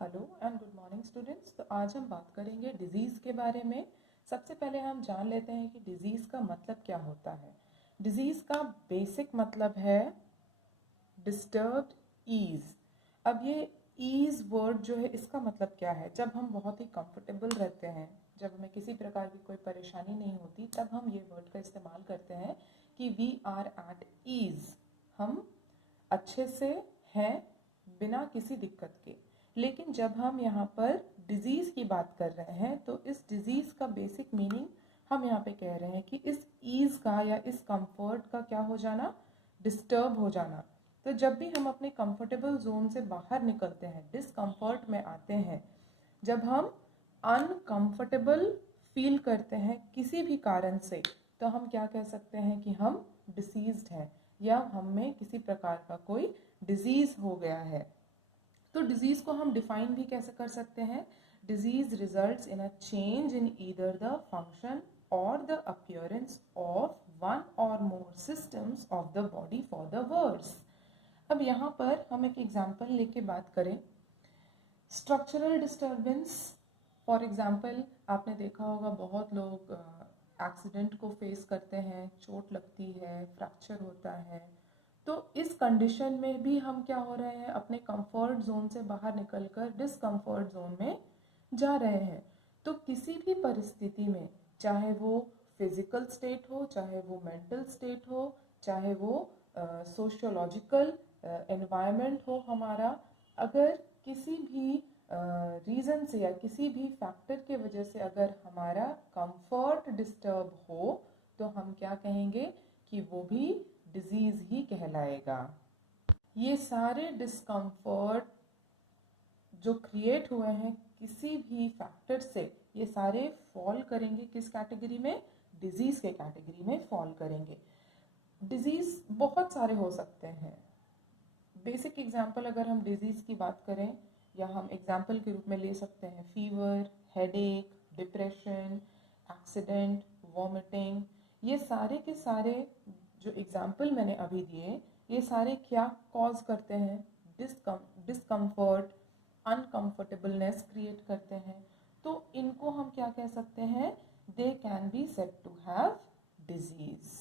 Hello and good morning students. तो आज हम बात करेंगे डिजीज़ के बारे में। सबसे पहले हम जान लेते हैं कि डिजीज़ का मतलब क्या होता है। डिजीज़ का बेसिक मतलब है डिस्टर्ब्ड ईज। अब ये ईज वर्ड जो है इसका मतलब क्या है, जब हम बहुत ही कंफर्टेबल रहते हैं, जब हमें किसी प्रकार की कोई परेशानी नहीं होती, तब हम ये वर्ड का इस्तेमाल करते हैं कि वी आर एट ईज, हम अच्छे से हैं बिना किसी दिक्कत के। लेकिन जब हम यहाँ पर डिजीज़ की बात कर रहे हैं तो इस डिजीज़ का बेसिक मीनिंग हम यहाँ पे कह रहे हैं कि इस ईज़ का या इस कंफर्ट का क्या हो जाना, डिस्टर्ब हो जाना। तो जब भी हम अपने कंफर्टेबल जोन से बाहर निकलते हैं, डिसकंफर्ट में आते हैं, जब हम अनकंफर्टेबल फील करते हैं किसी भी कारण से, तो हम क्या कह सकते हैं कि हम डिसीज्ड हैं या हम में किसी प्रकार का कोई डिजीज़ हो गया है। तो डिजीज़ को हम डिफाइन भी कैसे कर सकते हैं, disease results in a change in either the function और द अपीयरेंस ऑफ वन और more systems of the body for the words. अब यहाँ पर हम एक एग्जाम्पल लेके बात करें, स्ट्रक्चरल डिस्टर्बेंस। फॉर एग्जाम्पल आपने देखा होगा बहुत लोग एक्सीडेंट को फेस करते हैं, चोट लगती है, फ्रैक्चर होता है। तो इस कंडीशन में भी हम क्या हो रहे हैं, अपने कंफर्ट जोन से बाहर निकलकर डिसकंफर्ट जोन में जा रहे हैं। तो किसी भी परिस्थिति में, चाहे वो फिजिकल स्टेट हो, चाहे वो मेंटल स्टेट हो, चाहे वो सोशियोलॉजिकल एनवायरनमेंट हो हमारा, अगर किसी भी रीज़न से या किसी भी फैक्टर के वजह से अगर हमारा कंफर्ट डिस्टर्ब हो, तो हम क्या कहेंगे कि वो भी डिजीज़ ही कहलाएगा। ये सारे डिस्कम्फर्ट जो क्रिएट हुए हैं किसी भी फैक्टर से, ये सारे फॉल करेंगे किस कैटेगरी में, डिजीज़ के कैटेगरी में फॉल करेंगे। डिजीज़ बहुत सारे हो सकते हैं। बेसिक एग्जाम्पल अगर हम डिजीज़ की बात करें, या हम एग्जाम्पल के रूप में ले सकते हैं fever, headache, depression, accident, vomiting. ये सारे के सारे जो एग्जाम्पल मैंने अभी दिए, ये सारे क्या कॉज करते हैं, डिस्कम्फर्ट, अनकम्फर्टेबलनेस क्रिएट करते हैं। तो इनको हम क्या कह सकते हैं, they can be said to have disease.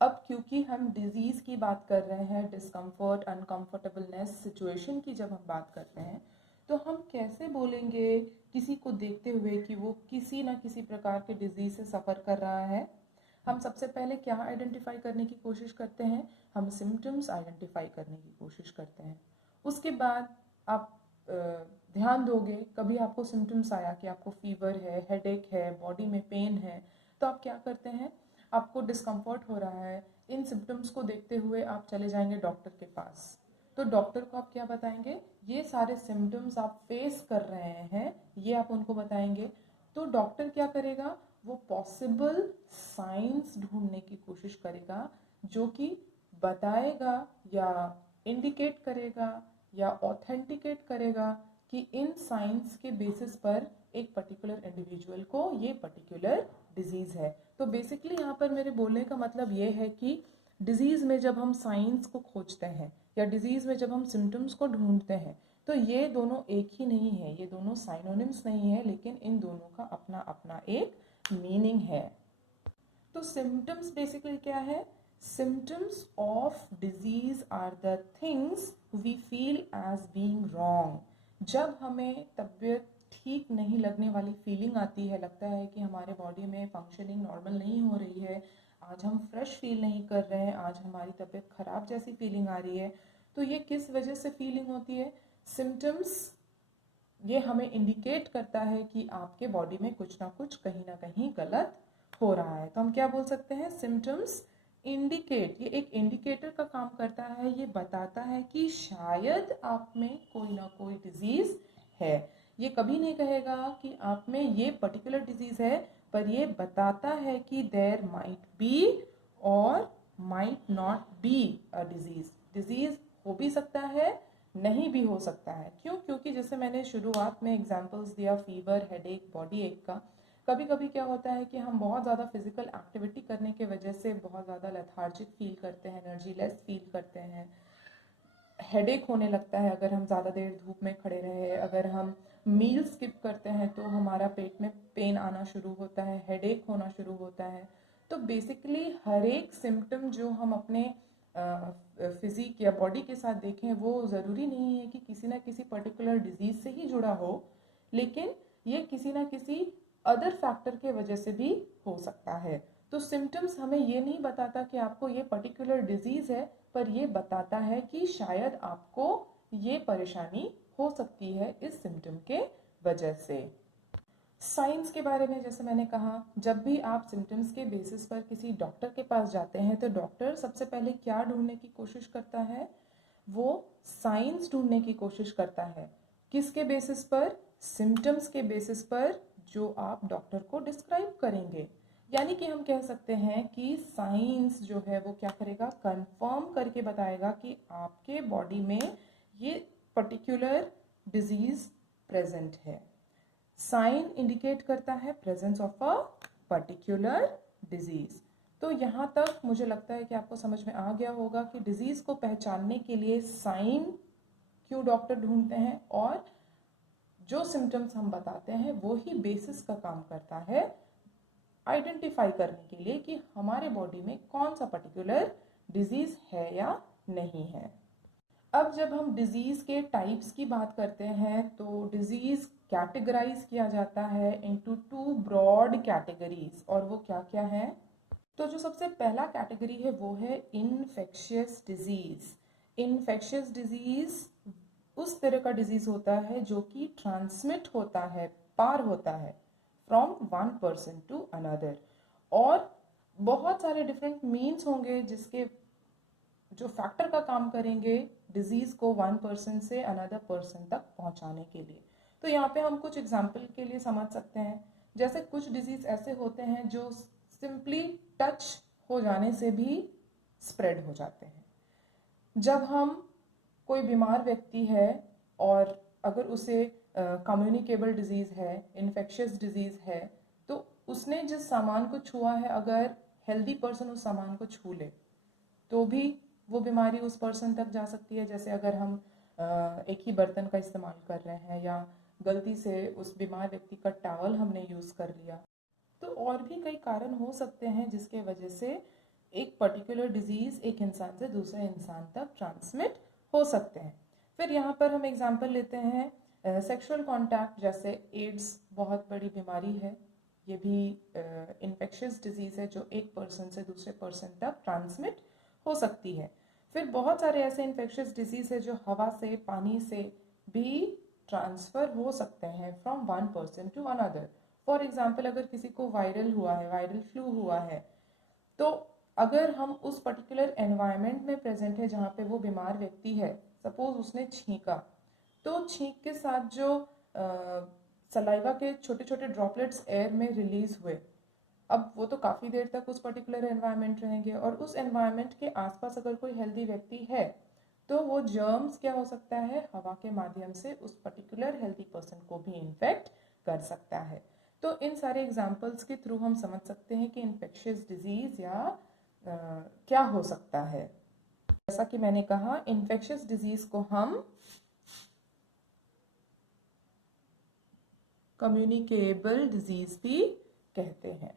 अब क्योंकि हम डिजीज़ की बात कर रहे हैं, डिस्कम्फर्ट, अनकम्फर्टेबलनेस सिचुएशन की जब हम बात करते हैं, तो हम कैसे बोलेंगे किसी को देखते हुए कि वो किसी न किसी प्रकार के डिजीज़ से सफ़र कर रहा है। हम सबसे पहले क्या आइडेंटिफाई करने की कोशिश करते हैं, हम सिम्टम्स आइडेंटिफाई करने की कोशिश करते हैं। उसके बाद आप ध्यान दोगे, कभी आपको सिम्टम्स आया कि आपको फीवर है, हेडेक है, बॉडी में पेन है, तो आप क्या करते हैं, आपको डिस्कम्फर्ट हो रहा है, इन सिम्टम्स को देखते हुए आप चले जाएंगे डॉक्टर के पास। तो डॉक्टर को आप क्या बताएंगे, ये सारे सिम्टम्स आप फेस कर रहे हैं, ये आप उनको बताएंगे। तो डॉक्टर क्या करेगा, वो पॉसिबल साइंस ढूंढने की कोशिश करेगा जो कि बताएगा या इंडिकेट करेगा या ऑथेंटिकेट करेगा कि इन साइंस के बेसिस पर एक पर्टिकुलर इंडिविजुअल को ये पर्टिकुलर डिजीज़ है। तो बेसिकली यहाँ पर मेरे बोलने का मतलब ये है कि डिजीज़ में जब हम साइंस को खोजते हैं या डिजीज़ में जब हम सिम्टम्स को ढूंढते हैं, तो ये दोनों एक ही नहीं है, ये दोनों साइनोनिम्स नहीं है, लेकिन इन दोनों का अपना अपना एक मीनिंग है। तो सिम्टम्स बेसिकली क्या है, symptoms of disease are the things we feel as being wrong. जब हमें तबीयत ठीक नहीं लगने वाली फीलिंग आती है, लगता है कि हमारे बॉडी में फंक्शनिंग नॉर्मल नहीं हो रही है, आज हम फ्रेश फील नहीं कर रहे हैं, आज हमारी तबीयत खराब जैसी फीलिंग आ रही है, तो ये किस वजह से फीलिंग होती है, सिम्टम्स ये हमें इंडिकेट करता है कि आपके बॉडी में कुछ ना कुछ कहीं ना कहीं गलत हो रहा है। तो हम क्या बोल सकते हैं, सिम्टम्स इंडिकेट, ये एक इंडिकेटर का काम करता है, ये बताता है कि शायद आप में कोई ना कोई डिजीज है। ये कभी नहीं कहेगा कि आप में ये पर्टिकुलर डिजीज है, पर ये बताता है कि देयर माइट बी और might not be a disease. Disease हो भी सकता है, नहीं भी हो सकता है। क्यों, क्योंकि जैसे मैंने शुरुआत में एग्जांपल्स दिया फीवर, हेडेक, बॉडी एक का, कभी कभी क्या होता है कि हम बहुत ज़्यादा फिजिकल एक्टिविटी करने के वजह से बहुत ज़्यादा लेथार्जिक फील करते हैं, एनर्जी लेस फील करते हैं, हेडेक होने लगता है अगर हम ज़्यादा देर धूप में खड़े रहे, अगर हम मील स्किप करते हैं तो हमारा पेट में पेन आना शुरू होता है, हेडेक होना शुरू होता है। तो बेसिकली हर एक सिम्टम जो हम अपने फिजिक या बॉडी के साथ देखें वो ज़रूरी नहीं है कि किसी ना किसी पर्टिकुलर डिजीज़ से ही जुड़ा हो, लेकिन ये किसी ना किसी अदर फैक्टर के वजह से भी हो सकता है। तो सिम्टम्स हमें ये नहीं बताता कि आपको ये पर्टिकुलर डिजीज़ है, पर ये बताता है कि शायद आपको ये परेशानी हो सकती है इस सिम्टम के वजह से। साइंस के बारे में जैसे मैंने कहा, जब भी आप सिम्टम्स के बेसिस पर किसी डॉक्टर के पास जाते हैं तो डॉक्टर सबसे पहले क्या ढूंढने की कोशिश करता है, वो साइंस ढूंढने की कोशिश करता है। किसके बेसिस पर? सिम्टम्स के बेसिस पर जो आप डॉक्टर को डिस्क्राइब करेंगे। यानी कि हम कह सकते हैं कि साइंस जो है वो क्या करेगा, कंफर्म करके बताएगा कि आपके बॉडी में ये पर्टिकुलर डिजीज प्रेजेंट है। साइन इंडिकेट करता है presence of a particular disease. तो यहाँ तक मुझे लगता है कि आपको समझ में आ गया होगा कि डिजीज को पहचानने के लिए साइन क्यों डॉक्टर ढूंढते हैं, और जो सिम्टम्स हम बताते हैं वो ही बेसिस का काम करता है आइडेंटिफाई करने के लिए कि हमारे बॉडी में कौन सा पर्टिकुलर डिजीज है या नहीं है। अब जब हम डिजीज के टाइप्स की बात करते हैं तो डिजीज कैटेगराइज किया जाता है इनटू 2 ब्रॉड कैटेगरीज, और वो क्या क्या है? तो जो सबसे पहला कैटेगरी है वो है इन्फेक्शियस डिजीज। इन्फेक्शियस डिजीज उस तरह का डिजीज होता है जो कि ट्रांसमिट होता है, पार होता है from one person to another, और बहुत सारे डिफरेंट मीन्स होंगे जिसके जो फैक्टर का काम करेंगे डिजीज को वन पर्सन से अनदर पर्सन तक पहुंचाने के लिए। तो यहाँ पे हम कुछ एग्जाम्पल के लिए समझ सकते हैं। जैसे कुछ डिजीज ऐसे होते हैं जो सिंपली टच हो जाने से भी स्प्रेड हो जाते हैं। जब हम कोई बीमार व्यक्ति है और अगर उसे कम्युनिकेबल डिजीज है, इन्फेक्शियस डिजीज है, तो उसने जिस सामान को छुआ है, अगर हेल्दी पर्सन उस सामान को छू ले तो भी वो बीमारी उस पर्सन तक जा सकती है। जैसे अगर हम एक ही बर्तन का इस्तेमाल कर रहे हैं या गलती से उस बीमार व्यक्ति का टॉवल हमने यूज़ कर लिया, तो और भी कई कारण हो सकते हैं जिसके वजह से एक पर्टिकुलर डिजीज़ एक इंसान से दूसरे इंसान तक ट्रांसमिट हो सकते हैं। फिर यहाँ पर हम एग्जांपल लेते हैं सेक्सुअल कांटेक्ट, जैसे एड्स बहुत बड़ी बीमारी है, ये भी इन्फेक्शियस डिजीज़ है जो एक पर्सन से दूसरे पर्सन तक ट्रांसमिट हो सकती है। फिर बहुत सारे ऐसे इन्फेक्शियस डिजीज़ है जो हवा से, पानी से भी ट्रांसफ़र हो सकते हैं from one person to another. For example, अगर किसी को वायरल हुआ है, वायरल फ्लू हुआ है, तो अगर हम उस पर्टिकुलर एनवायरनमेंट में प्रेजेंट है जहाँ पे वो बीमार व्यक्ति है, सपोज उसने छींका, तो छींक के साथ जो सलाइवा के छोटे छोटे ड्रॉपलेट्स एयर में रिलीज हुए, अब वो तो काफ़ी देर तक उस पर्टिकुलर एनवायरनमेंट रहेंगे, और उस एनवायरनमेंट के आसपास अगर कोई हेल्दी व्यक्ति है तो वो जर्म्स क्या हो सकता है, हवा के माध्यम से उस पर्टिकुलर हेल्दी पर्सन को भी इन्फेक्ट कर सकता है। तो इन सारे एग्जाम्पल्स के थ्रू हम समझ सकते हैं कि इन्फेक्शियस डिजीज या क्या हो सकता है। जैसा कि मैंने कहा, इन्फेक्शियस डिजीज को हम कम्युनिकेबल डिजीज भी कहते हैं।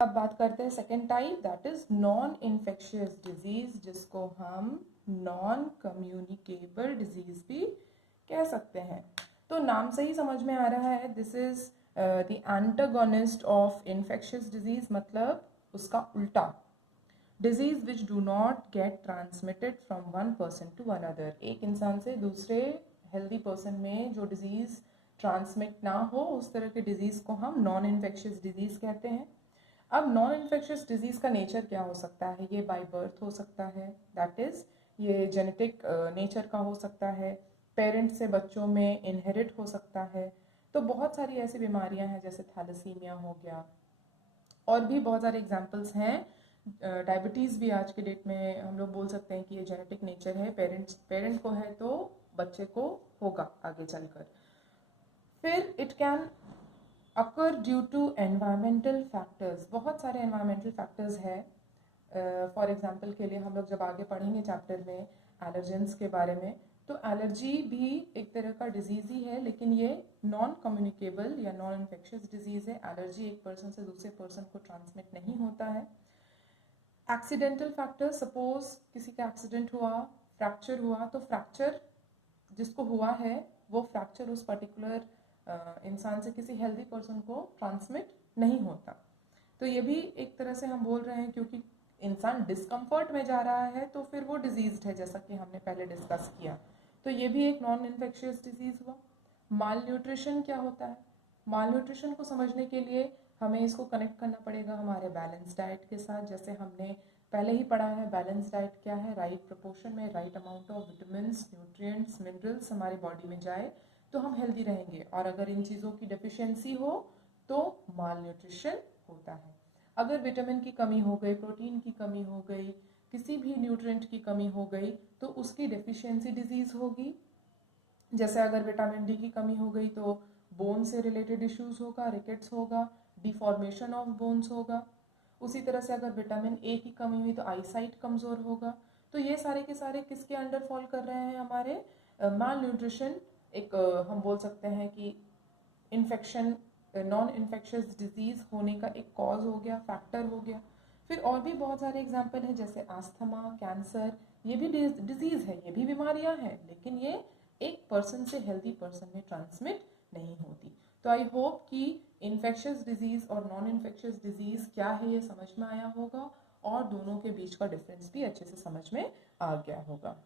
अब बात करते हैं second type, that is non infectious disease, जिसको हम नॉन कम्युनिकेबल डिजीज भी कह सकते हैं। तो नाम से ही समझ में आ रहा है, this is the antagonist of infectious disease, मतलब उसका उल्टा। Disease which do not get transmitted from one person to another, एक इंसान से दूसरे हेल्दी पर्सन में जो डिजीज ट्रांसमिट ना हो, उस तरह के डिजीज को हम नॉन इन्फेक्शियस डिजीज कहते हैं। अब नॉन इन्फेक्शियस डिजीज का नेचर क्या हो सकता है? ये बाय बर्थ हो सकता है, दैट इज ये जेनेटिक नेचर का हो सकता है, पेरेंट्स से बच्चों में इनहेरिट हो सकता है। तो बहुत सारी ऐसी बीमारियां हैं, जैसे थैलेसीमिया हो गया, और भी बहुत सारे एग्जाम्पल्स हैं। डायबिटीज़ भी आज के डेट में हम लोग बोल सकते हैं कि ये जेनेटिक नेचर है, पेरेंट को है तो बच्चे को होगा आगे चलकर। फिर it can occur due to environmental factors, बहुत सारे एनवायरमेंटल फैक्टर्स हैं। फॉर एग्जांपल के लिए हम लोग जब आगे पढ़ेंगे चैप्टर में एलर्जेंस के बारे में, तो एलर्जी भी एक तरह का डिजीज़ ही है, लेकिन ये नॉन कम्युनिकेबल या नॉन इन्फेक्शियस डिजीज़ है। एलर्जी एक पर्सन से दूसरे पर्सन को ट्रांसमिट नहीं होता है। एक्सीडेंटल फैक्टर, सपोज किसी का एक्सीडेंट हुआ, फ्रैक्चर हुआ, तो फ्रैक्चर जिसको हुआ है वो फ्रैक्चर उस पर्टिकुलर इंसान से किसी हेल्दी पर्सन को ट्रांसमिट नहीं होता। तो ये भी एक तरह से हम बोल रहे हैं क्योंकि इंसान डिस्कम्फर्ट में जा रहा है तो फिर वो डिजीज्ड है, जैसा कि हमने पहले डिस्कस किया। तो ये भी एक नॉन इन्फेक्शियस डिजीज हुआ। माल न्यूट्रिशन क्या होता है? माल न्यूट्रिशन को समझने के लिए हमें इसको कनेक्ट करना पड़ेगा हमारे बैलेंस डाइट के साथ। जैसे हमने पहले ही पढ़ा है, बैलेंस डाइट क्या है? राइट प्रोपोर्शन में right amount of vitamins, nutrients, minerals हमारी बॉडी में जाए तो हम हेल्दी रहेंगे, और अगर इन चीज़ों की डेफिशिएंसी हो तो माल न्यूट्रिशन होता है। अगर विटामिन की कमी हो गई, प्रोटीन की कमी हो गई, किसी भी न्यूट्रिएंट की कमी हो गई तो उसकी डेफिशिएंसी डिजीज होगी। जैसे अगर विटामिन डी की कमी हो गई तो बोन से रिलेटेड इश्यूज होगा, रिकेट्स होगा, डिफॉर्मेशन ऑफ बोन्स होगा। उसी तरह से अगर विटामिन ए की कमी हुई तो आईसाइट कमज़ोर होगा। तो ये सारे के सारे किसके अंडर फॉल कर रहे हैं? हमारे माल न्यूट्रिशन। एक हम बोल सकते हैं कि इन्फेक्शन, नॉन इन्फेक्शियस डिजीज़ होने का एक कॉज हो गया, फैक्टर हो गया। फिर और भी बहुत सारे एग्जाम्पल हैं, जैसे आस्थमा, कैंसर, ये भी डिजीज़ है, ये भी बीमारियां हैं, लेकिन ये एक पर्सन से हेल्दी पर्सन में ट्रांसमिट नहीं होती। तो आई होप कि इन्फेक्शियस डिजीज़ और नॉन इन्फेक्शियस डिजीज़ क्या है ये समझ में आया होगा, और दोनों के बीच का डिफरेंस भी अच्छे से समझ में आ गया होगा।